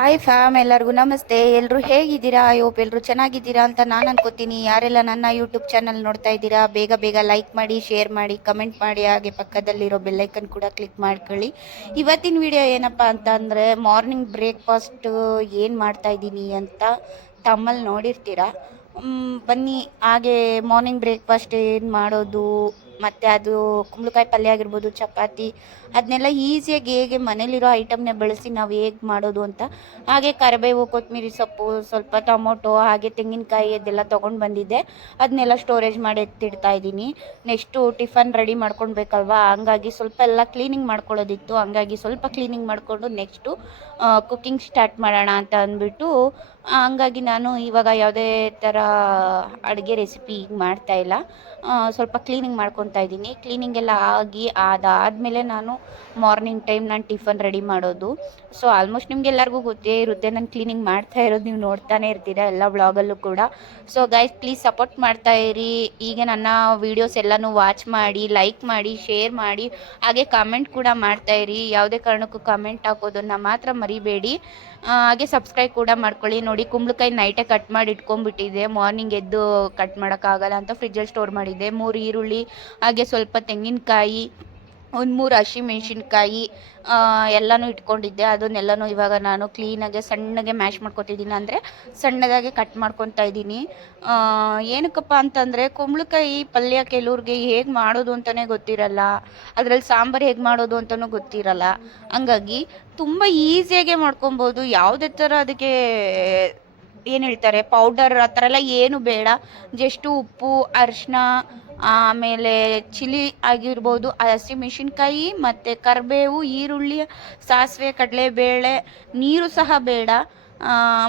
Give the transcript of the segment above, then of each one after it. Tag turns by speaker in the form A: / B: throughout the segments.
A: Hi fam ಎಲ್ಲರಿಗೂ ನಮಸ್ತೆ. ಎಲ್ಲರೂ ಹೇಗಿದ್ದೀರಾ? ಐ ಹೋಪ್ ಎಲ್ಲರೂ ಚೆನ್ನಾಗಿದ್ದೀರಾ ಅಂತ ನಾನು ಅನ್ಕೋತೀನಿ. ಯಾರೆಲ್ಲ ನನ್ನ ಯೂಟ್ಯೂಬ್ ಚಾನಲ್ ನೋಡ್ತಾ ಇದ್ದೀರಾ, ಬೇಗ ಬೇಗ ಲೈಕ್ ಮಾಡಿ ಶೇರ್ ಮಾಡಿ ಕಮೆಂಟ್ ಮಾಡಿ, ಹಾಗೆ ಪಕ್ಕದಲ್ಲಿರೋ ಬೆಲ್ಲೈಕನ್ ಕೂಡ ಕ್ಲಿಕ್ ಮಾಡ್ಕೊಳ್ಳಿ. ಇವತ್ತಿನ ವಿಡಿಯೋ ಏನಪ್ಪ ಅಂತ ಅಂದರೆ ಮಾರ್ನಿಂಗ್ ಬ್ರೇಕ್ಫಾಸ್ಟ್ ಏನು ಮಾಡ್ತಾ ಇದ್ದೀನಿ ಅಂತ ತಮ್ಮಲ್ಲಿ ನೋಡಿರ್ತೀರಾ? ಬನ್ನಿ. ಹಾಗೆ ಮಾರ್ನಿಂಗ್ ಬ್ರೇಕ್ಫಾಸ್ಟ್ ಏನು ಮಾಡೋದು? ಮತ್ತು ಅದು ಕುಂಬಳಕಾಯಿ ಪಲ್ಯ ಆಗಿರ್ಬೋದು, ಚಪಾತಿ ಅದನ್ನೆಲ್ಲ ಈಸಿಯಾಗಿ ಹೇಗೆ ಮನೇಲಿರೋ ಐಟಮ್ನೇ ಬಳಸಿ ನಾವು ಹೇಗೆ ಮಾಡೋದು ಅಂತ. ಹಾಗೆ ಕರಿಬೇವು ಕೊತ್ತಂಬರಿ ಸೊಪ್ಪು, ಸ್ವಲ್ಪ ಟೊಮೊಟೊ, ಹಾಗೆ ತೆಂಗಿನಕಾಯಿ ಅದೆಲ್ಲ ತೊಗೊಂಡು ಬಂದಿದ್ದೆ. ಅದನ್ನೆಲ್ಲ ಸ್ಟೋರೇಜ್ ಮಾಡಿ ಎತ್ತಿಡ್ತಾ ಇದ್ದೀನಿ. ನೆಕ್ಸ್ಟು ಟಿಫನ್ ರೆಡಿ ಮಾಡ್ಕೊಳ್ಬೇಕಲ್ವಾ? ಹಂಗಾಗಿ ಸ್ವಲ್ಪ ಎಲ್ಲ ಕ್ಲೀನಿಂಗ್ ಮಾಡ್ಕೊಳ್ಳೋದಿತ್ತು. ಹಂಗಾಗಿ ಸ್ವಲ್ಪ ಕ್ಲೀನಿಂಗ್ ಮಾಡಿಕೊಂಡು ನೆಕ್ಸ್ಟು ಕುಕ್ಕಿಂಗ್ ಸ್ಟಾರ್ಟ್ ಮಾಡೋಣ ಅಂತ ಅಂದ್ಬಿಟ್ಟು ಹಂಗಾಗಿ ನಾನು ಇವಾಗ ಯಾವುದೇ ಥರ ಅಡುಗೆ ರೆಸಿಪಿ ಈಗ ಮಾಡ್ತಾ ಇಲ್ಲ. ಸ್ವಲ್ಪ ಕ್ಲೀನಿಂಗ್ ಮಾಡ್ಕೊತಾ ಇದ್ದೀನಿ. ಕ್ಲೀನಿಂಗ್ ಎಲ್ಲ ಆಗಿ ಅದಾದಮೇಲೆ ನಾನು ಮಾರ್ನಿಂಗ್ ಟೈಮ್ ನಾನು ಟಿಫನ್ ರೆಡಿ ಮಾಡೋದು. ಸೊ ಆಲ್ಮೋಸ್ಟ್ ನಿಮ್ಗೆಲ್ಲರಿಗೂ ಗೊತ್ತೇ ಇರುತ್ತೆ, ನಾನು ಕ್ಲೀನಿಂಗ್ ಮಾಡ್ತಾ ಇರೋದು ನೀವು ನೋಡ್ತಾನೆ ಇರ್ತೀರಾ ಎಲ್ಲ ಬ್ಲಾಗಲ್ಲೂ ಕೂಡ. ಸೊ ಗೈಸ್ ಪ್ಲೀಸ್ ಸಪೋರ್ಟ್ ಮಾಡ್ತಾ ಇರಿ. ಈಗ ನನ್ನ ವೀಡಿಯೋಸ್ ಎಲ್ಲನೂ ವಾಚ್ ಮಾಡಿ ಲೈಕ್ ಮಾಡಿ ಶೇರ್ ಮಾಡಿ, ಹಾಗೆ ಕಾಮೆಂಟ್ ಕೂಡ ಮಾಡ್ತಾ ಇರಿ. ಯಾವುದೇ ಕಾರಣಕ್ಕೂ ಕಮೆಂಟ್ ಹಾಕೋದನ್ನು ಮಾತ್ರ ಮರಿಬೇಡಿ. ಹಾಗೆ ಸಬ್ಸ್ಕ್ರೈಬ್ ಕೂಡ ಮಾಡ್ಕೊಳ್ಳಿ. ನೋಡಿ, ಕುಂಬಳಕಾಯಿ ನೈಟೇ ಕಟ್ ಮಾಡಿ ಇಟ್ಕೊಂಡ್ಬಿಟ್ಟಿದ್ದೆ ಮಾರ್ನಿಂಗ್ ಎದ್ದು ಕಟ್ ಮಾಡೋಕ್ಕಾಗಲ್ಲ ಅಂತ ಫ್ರಿಜ್ಜಲ್ಲಿ ಸ್ಟೋರ್ ಮಾಡಿದ್ದೆ ಮೂರು ಈರುಳ್ಳಿ ಹಾಗೆ ಸ್ವಲ್ಪ ತೆಂಗಿನಕಾಯಿ, ಒಂದು ಮೂರು ಹಸಿಮೆಣ್ಸಿನ್ಕಾಯಿ ಎಲ್ಲನೂ ಇಟ್ಕೊಂಡಿದ್ದೆ. ಅದನ್ನೆಲ್ಲನೂ ಇವಾಗ ನಾನು ಕ್ಲೀನಾಗೆ ಸಣ್ಣಗೆ ಮ್ಯಾಶ್ ಮಾಡ್ಕೊತಿದ್ದೀನಿ. ಅಂದರೆ ಸಣ್ಣದಾಗೆ ಕಟ್ ಮಾಡ್ಕೊತಾ ಇದ್ದೀನಿ. ಏನಕ್ಕಪ್ಪ ಅಂತಂದರೆ ಕುಂಬಳಕಾಯಿ ಪಲ್ಯ ಕೆಲವ್ರಿಗೆ ಹೇಗೆ ಮಾಡೋದು ಅಂತಲೇ ಗೊತ್ತಿರಲ್ಲ. ಅದರಲ್ಲಿ ಸಾಂಬಾರು ಹೇಗೆ ಮಾಡೋದು ಅಂತಲೂ ಗೊತ್ತಿರಲ್ಲ. ಹಂಗಾಗಿ ತುಂಬ ಈಸಿಯಾಗೆ ಮಾಡ್ಕೊಬೋದು. ಯಾವುದೇ ಥರ ಅದಕ್ಕೆ ಏನು ಹೇಳ್ತಾರೆ ಪೌಡರ್ ಆ ಥರ ಎಲ್ಲ ಏನು ಬೇಡ. ಜಸ್ಟು ಉಪ್ಪು ಅರಿಶಿನ ಆಮೇಲೆ ಚಿಲ್ಲಿ ಆಗಿರ್ಬೋದು ಹಸಿಮೆಣ್ಸಿನ್ಕಾಯಿ ಮತ್ತು ಕರಿಬೇವು, ಈರುಳ್ಳಿ, ಸಾಸಿವೆ, ಕಡಲೆಬೇಳೆ, ನೀರು ಸಹ ಬೇಡ.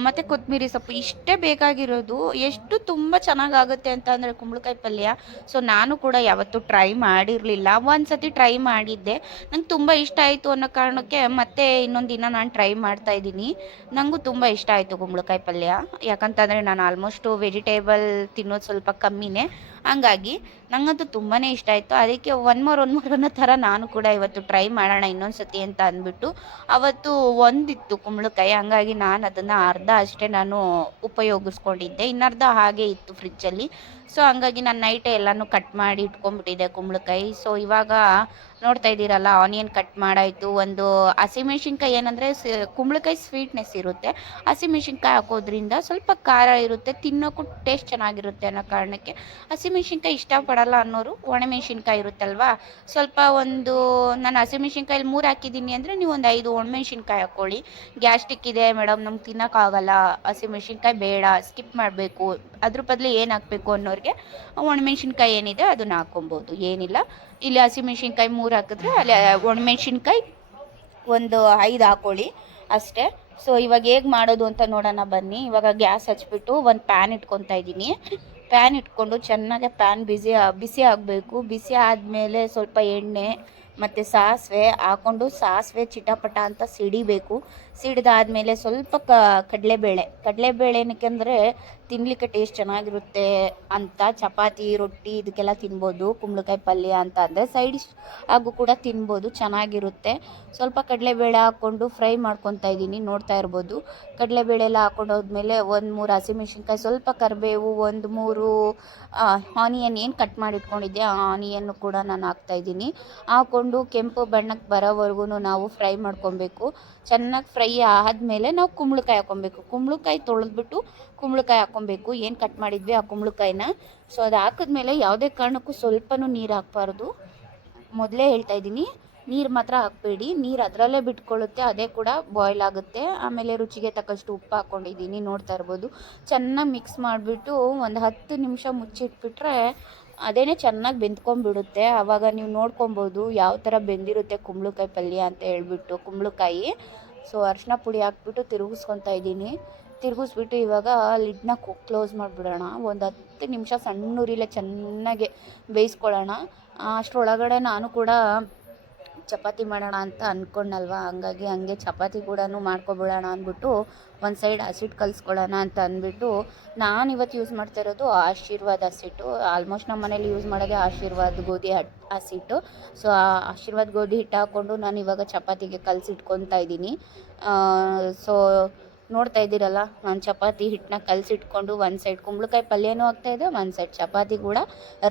A: ಮತ್ತು ಕೊತ್ತಂಬರಿ ಸೊಪ್ಪು ಇಷ್ಟೇ ಬೇಕಾಗಿರೋದು. ಎಷ್ಟು ತುಂಬ ಚೆನ್ನಾಗಾಗುತ್ತೆ ಅಂತ ಅಂದರೆ ಕುಂಬಳಕಾಯಿ ಪಲ್ಯ. ಸೊ ನಾನು ಕೂಡ ಯಾವತ್ತೂ ಟ್ರೈ ಮಾಡಿರಲಿಲ್ಲ. ಒಂದು ಸತಿ ಟ್ರೈ ಮಾಡಿದ್ದೆ. ನಂಗೆ ತುಂಬ ಇಷ್ಟ ಆಯಿತು ಅನ್ನೋ ಕಾರಣಕ್ಕೆ ಮತ್ತೆ ಇನ್ನೊಂದು ದಿನ ನಾನು ಟ್ರೈ ಮಾಡ್ತಾ ಇದ್ದೀನಿ. ನನಗೂ ತುಂಬ ಇಷ್ಟ ಆಯಿತು ಕುಂಬಳಕಾಯಿ ಪಲ್ಯ. ಯಾಕಂತಂದರೆ ನಾನು ಆಲ್ಮೋಸ್ಟು ವೆಜಿಟೇಬಲ್ ತಿನ್ನೋದು ಸ್ವಲ್ಪ ಕಮ್ಮಿನೇ. ಹಂಗಾಗಿ ನಂಗಂತೂ ತುಂಬಾ ಇಷ್ಟ ಆಯಿತು. ಅದಕ್ಕೆ ಒನ್ ಮೋರ್ ಒನ್ ಮೋರ್ ಅನ್ನೋ ಥರ ನಾನು ಕೂಡ ಇವತ್ತು ಟ್ರೈ ಮಾಡೋಣ ಇನ್ನೊಂದು ಸತಿ ಅಂತ ಅಂದ್ಬಿಟ್ಟು ಅವತ್ತು ಒಂದಿತ್ತು ಕುಂಬಳಕಾಯಿ. ಹಂಗಾಗಿ ನಾನು ಅದನ್ನು ಅರ್ಧ ಅಷ್ಟೇ ನಾನು ಉಪಯೋಗಿಸ್ಕೊಂಡಿದ್ದೆ. ಇನ್ನರ್ಧ ಹಾಗೆ ಇತ್ತು ಫ್ರಿಜ್ಜಲ್ಲಿ ಸೊ ಹಂಗಾಗಿ ನಾನು ನೈಟೇ ಎಲ್ಲನೂ ಕಟ್ ಮಾಡಿ ಇಟ್ಕೊಂಡ್ಬಿಟ್ಟಿದ್ದೆ ಕುಂಬಳಕಾಯಿ. ಸೊ ಇವಾಗ ನೋಡ್ತಾ ಇದ್ದೀರಲ್ಲ ಆನಿಯನ್ ಕಟ್ ಮಾಡಾಯಿತು. ಒಂದು ಹಸಿಮೆಣ್ಸಿನ್ಕಾಯಿ ಏನಂದರೆ ಕುಂಬಳಕಾಯಿ ಸ್ವೀಟ್ನೆಸ್ ಇರುತ್ತೆ. ಹಸಿಮೆಣ್ಸಿನ್ಕಾಯಿ ಹಾಕೋದ್ರಿಂದ ಸ್ವಲ್ಪ ಖಾರ ಇರುತ್ತೆ. ತಿನ್ನೋಕ್ಕೂ ಟೇಸ್ಟ್ ಚೆನ್ನಾಗಿರುತ್ತೆ ಅನ್ನೋ ಕಾರಣಕ್ಕೆ ಹಸಿಮೆಣ್ಸಿನ್ಕಾಯಿ ಇಷ್ಟಪಡಲ್ಲ ಅನ್ನೋರು ಒಣಮೆಣ್ಸಿನ್ಕಾಯಿ ಇರುತ್ತಲ್ವಾ? ಸ್ವಲ್ಪ ಒಂದು ನಾನು ಹಸಿಮೆಣ್ಸಿನ್ಕಾಯಲ್ಲಿ ಮೂರು ಹಾಕಿದ್ದೀನಿ ಅಂದರೆ ನೀವು ಒಂದು ಐದು ಒಣಮೆಣ್ಸಿನ್ಕಾಯಿ ಹಾಕ್ಕೊಳ್ಳಿ. ಗ್ಯಾಸ್ಟಿಕ್ ಇದೆ ಮೇಡಮ್, ನಮ್ಗೆ ತಿನ್ನೋಕ್ಕಾಗಲ್ಲ ಹಸಿಮೆಣ್ಸಿನ್ಕಾಯಿ ಬೇಡ, ಸ್ಕಿಪ್ ಮಾಡಬೇಕು. ಅದ್ರ ಬದಲು ಏನು ಹಾಕಬೇಕು ಅನ್ನೋರಿಗೆ ಒಣಮೆಣ್ಸಿನ್ಕಾಯಿ ಏನಿದೆ ಅದನ್ನು ಹಾಕ್ಕೊಬೋದು. ಏನಿಲ್ಲ. ಇಲ್ಲಿ ಹಸಿಮೆಣ್ಸಿನ್ಕಾಯಿ ಮೂರು ಹಾಕಿದ್ರೆ ಅಲ್ಲಿ ಒಣಮೆಣ್ಸಿನ್ಕಾಯಿ ಒಂದು ಐದು ಹಾಕ್ಕೊಳ್ಳಿ ಅಷ್ಟೇ. ಸೊ ಇವಾಗ ಹೇಗೆ ಮಾಡೋದು ಅಂತ ನೋಡೋಣ ಬನ್ನಿ. ಇವಾಗ ಗ್ಯಾಸ್ ಹಚ್ಬಿಟ್ಟು ಒಂದು ಪ್ಯಾನ್ ಇಟ್ಕೊತಾ ಇದ್ದೀನಿ. ಪ್ಯಾನ್ ಇಟ್ಕೊಂಡು ಚೆನ್ನಾಗೆ ಪ್ಯಾನ್ ಬಿಸಿ ಬಿಸಿ ಆಗಬೇಕು. ಬಿಸಿ ಆದಮೇಲೆ ಸ್ವಲ್ಪ ಎಣ್ಣೆ ಮತ್ತು ಸಾಸಿವೆ ಹಾಕ್ಕೊಂಡು ಸಾಸಿವೆ ಚಿಟಪಟ ಅಂತ ಸಿಡಿಬೇಕು. ಸಿಡಿದಾದ್ಮೇಲೆ ಸ್ವಲ್ಪ ಕ, ಕಡಲೆಬೇಳೆ. ಕಡಲೆಬೇಳೆ ಏನಕ್ಕೆ ಅಂದರೆ ತಿನ್ನಲಿಕ್ಕೆ ಟೇಸ್ಟ್ ಚೆನ್ನಾಗಿರುತ್ತೆ ಅಂತ ಚಪಾತಿ, ರೊಟ್ಟಿ ಇದಕ್ಕೆಲ್ಲ ತಿನ್ಬೋದು. ಕುಂಬಳಕಾಯಿ ಪಲ್ಯ ಅಂತ ಅಂದರೆ ಸೈಡ್ ಆಗೂ ಕೂಡ ತಿನ್ಬೋದು, ಚೆನ್ನಾಗಿರುತ್ತೆ. ಸ್ವಲ್ಪ ಕಡಲೆಬೇಳೆ ಹಾಕ್ಕೊಂಡು ಫ್ರೈ ಮಾಡ್ಕೊತಾ ಇದ್ದೀನಿ, ನೋಡ್ತಾ ಇರ್ಬೋದು. ಕಡಲೆಬೇಳೆ ಎಲ್ಲ ಹಾಕ್ಕೊಂಡು ಹೋದ್ಮೇಲೆ ಒಂದು ಮೂರು ಹಸಿಮೆಣ್ಸಿನ್ಕಾಯಿ, ಸ್ವಲ್ಪ ಕರಿಬೇವು, ಒಂದು ಮೂರು ಆನಿಯನ್ ಏನು ಕಟ್ ಮಾಡಿಟ್ಕೊಂಡಿದ್ದೆ, ಆ ಆನಿಯನ್ನು ಕೂಡ ನಾನು ಹಾಕ್ತಾ ಇದ್ದೀನಿ. ಹಾಕ್ಕೊಂಡು ಕೆಂಪು ಬಣ್ಣಕ್ಕೆ ಬರೋವರೆಗೂ ನಾವು ಫ್ರೈ ಮಾಡ್ಕೊಬೇಕು. ಚೆನ್ನಾಗಿ ಫ್ರೈ ಆದಮೇಲೆ ನಾವು ಕುಂಬಳಕಾಯಿ ಹಾಕ್ಕೊಬೇಕು ಕುಂಬಳಕಾಯಿ ತೊಳೆದ್ಬಿಟ್ಟು ಕುಂಬಳಕಾಯಿ ಹಾಕ್ಕೊಬೇಕು ಏನು ಕಟ್ ಮಾಡಿದ್ವಿ ಆ ಕುಂಬಳಕಾಯಿನ? ಸೊ ಅದು ಹಾಕಿದ್ಮೇಲೆ ಯಾವುದೇ ಕಾರಣಕ್ಕೂ ಸ್ವಲ್ಪನೂ ನೀರು ಹಾಕ್ಬಾರ್ದು. ಮೊದಲೇ ಹೇಳ್ತಾ ಇದ್ದೀನಿ, ನೀರು ಮಾತ್ರ ಹಾಕಬೇಡಿ. ನೀರು ಅದರಲ್ಲೇ ಬಿಟ್ಕೊಳ್ಳುತ್ತೆ, ಅದೇ ಕೂಡ ಬಾಯ್ಲ್ ಆಗುತ್ತೆ. ಆಮೇಲೆ ರುಚಿಗೆ ತಕ್ಕಷ್ಟು ಉಪ್ಪು ಹಾಕ್ಕೊಂಡಿದ್ದೀನಿ ನೋಡ್ತಾ ಇರ್ಬೋದು. ಚೆನ್ನಾಗಿ ಮಿಕ್ಸ್ ಮಾಡಿಬಿಟ್ಟು ಒಂದು ಹತ್ತು ನಿಮಿಷ ಮುಚ್ಚಿಟ್ಬಿಟ್ರೆ ಅದೇನೇ ಚೆನ್ನಾಗಿ ಬೆಂದ್ಕೊಂಡ್ಬಿಡುತ್ತೆ ಆವಾಗ ನೀವು ನೋಡ್ಕೊಬೋದು ಯಾವ ಥರ ಬೆಂದಿರುತ್ತೆ ಕುಂಬಳಕಾಯಿ ಪಲ್ಯ ಅಂತ ಹೇಳ್ಬಿಟ್ಟು ಕುಂಬಳಕಾಯಿ. ಸೊ ಅರಿಶಿನ ಪುಡಿ ಹಾಕ್ಬಿಟ್ಟು ತಿರುಗಿಸ್ಕೊತಾ ಇದ್ದೀನಿ. ತಿರುಗಿಸ್ಬಿಟ್ಟು ಇವಾಗ ಲಿಡ್ನ ಕ್ಲೋಸ್ ಮಾಡಿಬಿಡೋಣ. ಒಂದು ಹತ್ತು ನಿಮಿಷ ಸಣ್ಣ ಉರಿಲೇ ಚೆನ್ನಾಗೆ ಬೇಯಿಸ್ಕೊಳ್ಳೋಣ. ಅಷ್ಟರೊಳಗಡೆ ನಾನು ಕೂಡ ಚಪಾತಿ ಮಾಡೋಣ ಅಂತ ಅಂದ್ಕೊಂಡಲ್ವ ಹಂಗಾಗಿ ಹಂಗೆ ಚಪಾತಿ ಕೂಡ ಮಾಡ್ಕೊಬಿಡೋಣ ಅಂದ್ಬಿಟ್ಟು ಒಂದು ಸೈಡ್ ಹಸಿಟ್ಟು ಕಲಿಸ್ಕೊಳ್ಳೋಣ ಅಂತ ಅಂದ್ಬಿಟ್ಟು ನಾನು ಇವತ್ತು ಯೂಸ್ ಮಾಡ್ತಾ ಇರೋದು ಆಶೀರ್ವಾದ ಹಸಿಟ್ಟು ಆಲ್ಮೋಸ್ಟ್ ನಮ್ಮ ಮನೇಲಿ ಯೂಸ್ ಮಾಡೋದೇ ಆಶೀರ್ವಾದ ಗೋಧಿ ಹಸಿಟ್ಟು ಸೊ ಆ ಆಶೀರ್ವಾದ ಗೋಧಿ ಹಿಟ್ಟು ಹಾಕ್ಕೊಂಡು ನಾನು ಇವಾಗ ಚಪಾತಿಗೆ ಕಲಸಿಟ್ಕೊತಾ ಇದ್ದೀನಿ. ಸೊ ನೋಡ್ತಾ ಇದ್ದೀರಲ್ಲ, ನಾನು ಚಪಾತಿ ಹಿಟ್ಟನ್ನ ಕಲಸಿಟ್ಕೊಂಡು ಒಂದು ಸೈಡ್ ಕುಂಬಳಕಾಯಿ ಪಲ್ಯನೂ ಆಗ್ತಾಯಿದೆ ಒಂದು ಸೈಡ್ ಚಪಾತಿ ಕೂಡ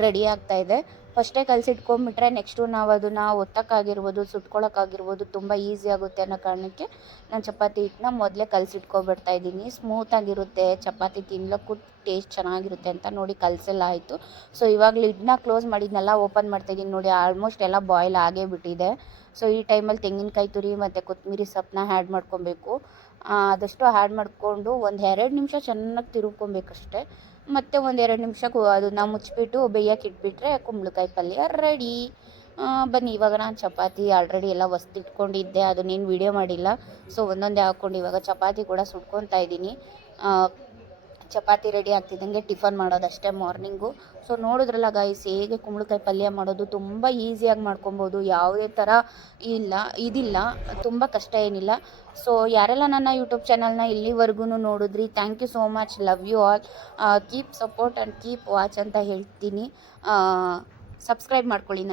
A: ರೆಡಿ ಆಗ್ತಾಯಿದೆ ಫಸ್ಟೇ ಕಲಸಿಟ್ಕೊಂಡ್ಬಿಟ್ರೆ ನೆಕ್ಸ್ಟು ನಾವು ಅದನ್ನು ಒತ್ತಕ್ಕಾಗಿರ್ಬೋದು, ಸುಟ್ಕೊಳಕ್ಕಾಗಿರ್ಬೋದು ತುಂಬ ಈಸಿ ಆಗುತ್ತೆ ಅನ್ನೋ ಕಾರಣಕ್ಕೆ ನಾನು ಚಪಾತಿ ಹಿಟ್ಟನ್ನ ಮೊದಲೇ ಕಲಸಿಟ್ಕೊಬಿಡ್ತಾ ಇದ್ದೀನಿ. ಸ್ಮೂತಾಗಿರುತ್ತೆ ಚಪಾತಿ ತಿನ್ಲಕ್ಕೂ ಟೇಸ್ಟ್ ಚೆನ್ನಾಗಿರುತ್ತೆ ಅಂತ ನೋಡಿ ಕಲಸೆಲ್ಲ ಆಯಿತು. ಸೊ ಇವಾಗ ಲಿಡ್ನ ಕ್ಲೋಸ್ ಮಾಡಿದ್ನೆಲ್ಲ ಓಪನ್ ಮಾಡ್ತಾಯಿದ್ದೀನಿ ನೋಡಿ ಆಲ್ಮೋಸ್ಟ್ ಎಲ್ಲ ಬಾಯ್ಲ್ ಆಗೇ ಬಿಟ್ಟಿದೆ. ಸೊ ಈ ಟೈಮಲ್ಲಿ ತೆಂಗಿನಕಾಯಿ ತುರಿ ಮತ್ತು ಕೊತ್ತಂಬರಿ ಸೊಪ್ಪನ್ನ ಆ್ಯಡ್ ಮಾಡ್ಕೊಬೇಕು. ಆದಷ್ಟು ಆ್ಯಡ್ ಮಾಡಿಕೊಂಡು ಒಂದು ಎರಡು ನಿಮಿಷ ಚೆನ್ನಾಗಿ ತಿರುಗ್ಕೊಬೇಕಷ್ಟೆ ಮತ್ತು ಒಂದು ಎರಡು ನಿಮಿಷ ಅದನ್ನು ಮುಚ್ಚಿಬಿಟ್ಟು ಬೇಯಕ್ಕೆ ಇಟ್ಬಿಟ್ರೆ ಕುಂಬಳಕಾಯಿ ಪಲ್ಯ ರೆಡಿ ಬನ್ನಿ, ಇವಾಗ ನಾನು ಚಪಾತಿ ಆಲ್ರೆಡಿ ಎಲ್ಲ ಒಸ್ದಿಟ್ಕೊಂಡಿದ್ದೆ ಅದನ್ನೇನು ವೀಡಿಯೋ ಮಾಡಿಲ್ಲ. ಸೊ ಒಂದೊಂದೇ ಹಾಕ್ಕೊಂಡು ಇವಾಗ ಚಪಾತಿ ಕೂಡ ಸುಟ್ಕೊತಾ ಇದ್ದೀನಿ. ಚಪಾತಿ ರೆಡಿ ಆಗ್ತಿದ್ದಂಗೆ ಟಿಫನ್ ಮಾಡೋದಷ್ಟೇ ಮಾರ್ನಿಂಗು. ಸೊ ನೋಡಿದ್ರಲ್ಲ ಗಾಯ್ಸ್ ಹೇಗೆ ಕುಂಬಳಕಾಯಿ ಪಲ್ಯ ಮಾಡೋದು ತುಂಬ ಈಸಿಯಾಗಿ ಮಾಡ್ಕೊಬೋದು. ಯಾವುದೇ ಥರ ಇಲ್ಲ, ಇದಿಲ್ಲ, ತುಂಬ ಕಷ್ಟ ಏನಿಲ್ಲ. ಸೊ ಯಾರೆಲ್ಲ ನನ್ನ ಯೂಟ್ಯೂಬ್ ಚಾನಲ್ನ ಇಲ್ಲಿವರೆಗೂ ನೋಡಿದ್ರಿ thank you so much love you all keep support and keep watch ಅಂತ ಹೇಳ್ತೀನಿ. ಸಬ್ಸ್ಕ್ರೈಬ್ ಮಾಡ್ಕೊಳ್ಳಿ ನಾನು